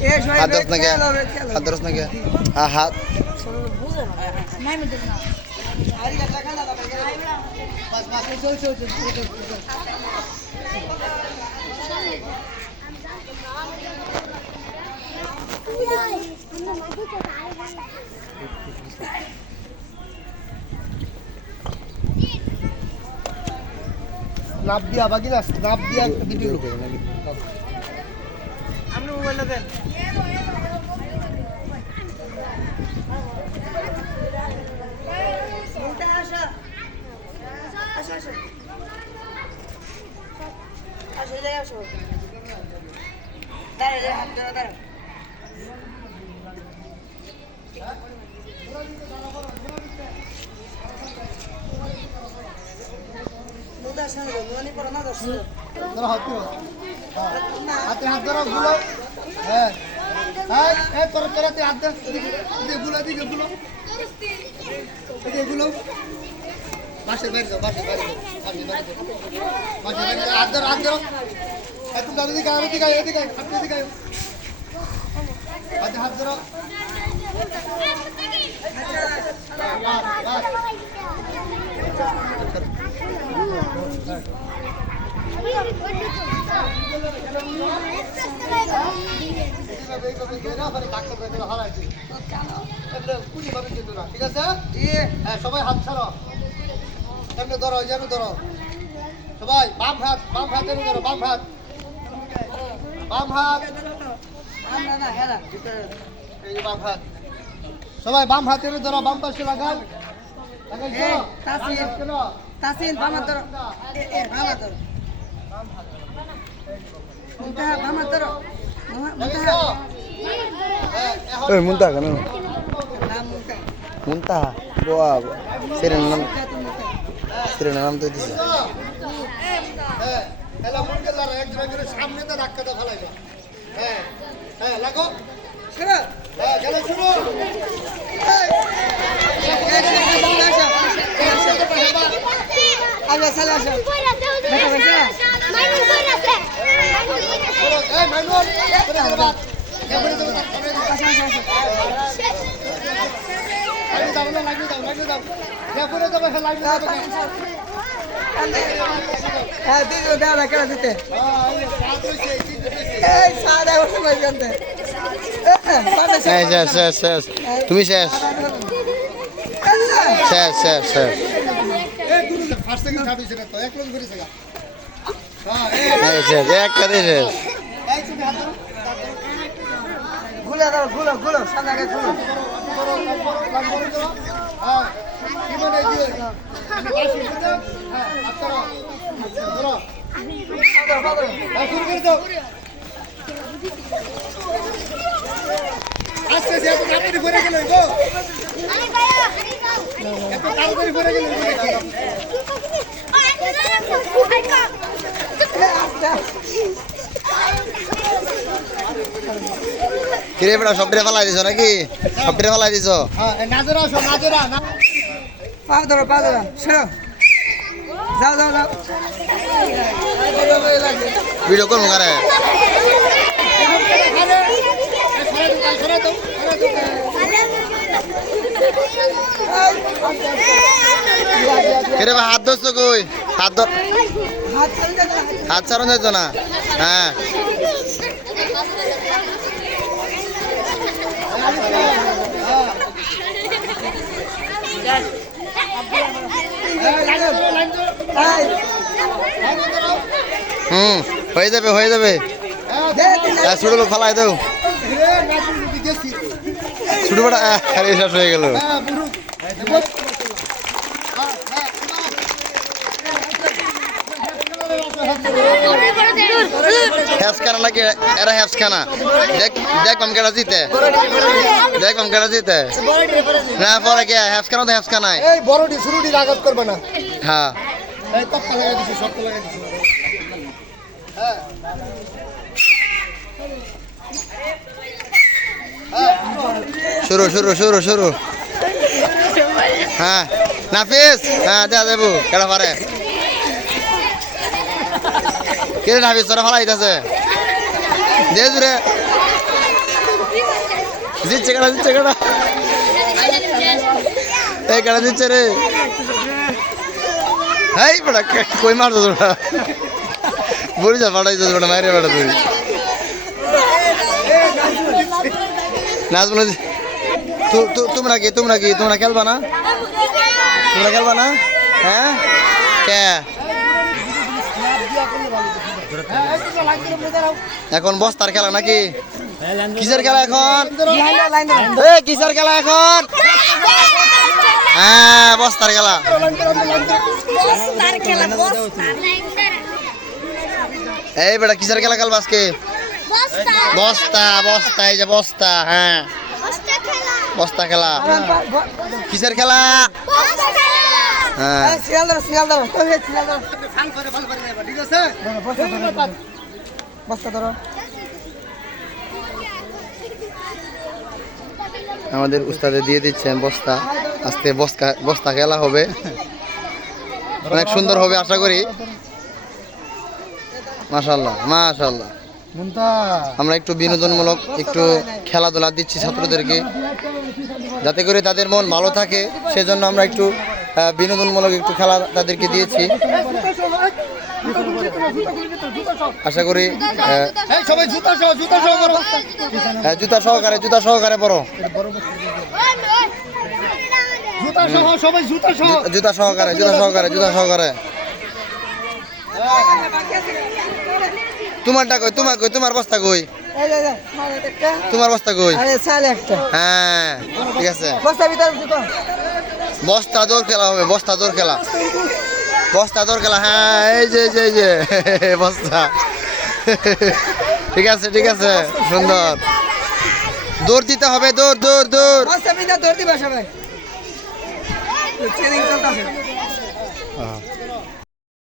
হাত ধরস না কে হাত ধরস না কে হ্যাঁ হাত নাপ দিয়া বাকি না নাপ দিয়া ভিডিও আপনি মোবাইলটা দেন আসা আসা আসা আসো এই জায়গায় আসো দাঁড়া হাত ধরে দাঁড়া মুদা সামনে নুনি পড়া না দর্শক ধরো হাত ধরো হাতে হাত ধরো গুলো হ্যাঁ হ্যাঁ এই তোর তোরাতে হাত দে গুলো দিকে গুলো গুলো বাসে বাইরে যাও বাসে বাইরে যাও বাসে বাইরে যাও হাত ধরো এত দাদু দিকে আর দিকে এদিকে আপনি দিকে হাত ধরো ঠিক আছে হ্যাঁ সবাই হাত ছাড়ো এমনি ধরো যেন ধরো সবাই বাম হাত এনে ধরো বাম হাত এই যে বাম হাত সবাই বাম হাত এনে ধরো বাম পাশে লাগান তাসিন ভামা ধরো ভামা ধরো মুন্তাহা ভামা ধরো মুন্তাহা ওই মুন্তা কেন না মুন্তাহা মুন্তা সিরের নাম তো দিছে হ্যাঁ এলা মুন্ডে লারা একজন করে সামনে তো ধাক্কাটা ফেলাইবা হ্যাঁ হ্যাঁ লাগো শুরু হ্যাঁ গেল শুরু আগে চলে আসো এই মাইনুল হ্যাঁ দিদি দাও না কেন দিতে এই সাদা বসে ভাই জানতে শেষ তুমি শেষ শেষ ফার্স্ট সেকেন্ড থার্ড হইছে না তো এক লোক করেছে গা হ্যাঁ শেষ এক কাদে শেষ এই তুমি হাত ধরো গুলো দাও গুলো সাদা কে গুলো হ্যাঁ কি মানে এই যে বাসি দিতে হ্যাঁ হাত ধরো ধরো হ্যাঁ শুরু করে দাও আস্তে আস্তে এত তাড়াতাড়ি ভরে গেল গো এত তাড়াতাড়ি ভরে গেল কিরে বেটা সবরে ফেলাই দিছো নাকি সবরে ফেলাই দিছো হ্যাঁ নাজরা আসো নাজরা না পা ধরো সরো যাও ভিডিও করবো কারে কিরে ভাই হাত ধরছো কই হাত ছাড়ুন যাইতো না হ্যাঁ হয়ে যাবে ছোট লোক ফালাই দাও ছোট বেটা শেষ হয়ে গেল হ্যাপসখানা নাকি এরা হ্যাপসখানা দেখবাম কেটা জিতে না পরে কে হ্যাপসখানা তো হ্যাপসখানায় এই বড়ডি শুরুডি আঘাত করবে না হ্যাঁ এই তপ্পা লাগাই দিছি শর্ত লাগাই দিছি শুরু হ্যাঁ নাফিস হ্যাঁ দেয়া দেবো কেটা পারে কে নাফিস তোরা ফালাই দিতেছে দে জুড়ে জিতছে কাটা জিতছে কাটা এই কাটা জিতছে রে এই বেটা কই মারতো তোরা বলি যা পাঠাইছো বেটা মাইরে বেটা তুই নাচবো না তোমরা খেলবা না হ্যাঁ কে এখন বস্তার খেলা নাকি কিসের খেলা এখন কিসের খেলা এখন হ্যাঁ বস্তার খেলা এই বেটা কিসের খেলা খেলবা আজকে বস্তা বস্তা এই যে বস্তা হ্যাঁ বস্তা খেলা কিসের খেলা হ্যাঁ সিরিয়াল ধরো ঠিক আছে বস্তা ধরো আমাদের উস্তাদে দিয়ে দিচ্ছেন বস্তা আজকে বস্তা খেলা হবে অনেক সুন্দর হবে আশা করি মাশাআল্লাহ মাশাআল্লাহ আমরা একটু বিনোদনমূলক একটু খেলাধুলা দিচ্ছি ছাত্রদেরকে যাতে করে তাদের মন ভালো থাকে সেজন্য আমরা একটু বিনোদনমূলক একটু খেলা তাদেরকে দিয়েছি আশা করি সবাই জুতা সহ জুতা সহকারে বড় সবাই জুতা সহকারে তোমারটা কই তোমার বস্তা কই তোমার বস্তা কই হ্যাঁ ঠিক আছে বস্তা দৌড় খেলা হবে বস্তা দৌড় খেলা হ্যাঁ এই যে বস্তা ঠিক আছে সুন্দর দৌড় দিতে হবে দৌড় বস্তা বিনা দৌড় দিবা সবাই ট্রেনিং চলতেছে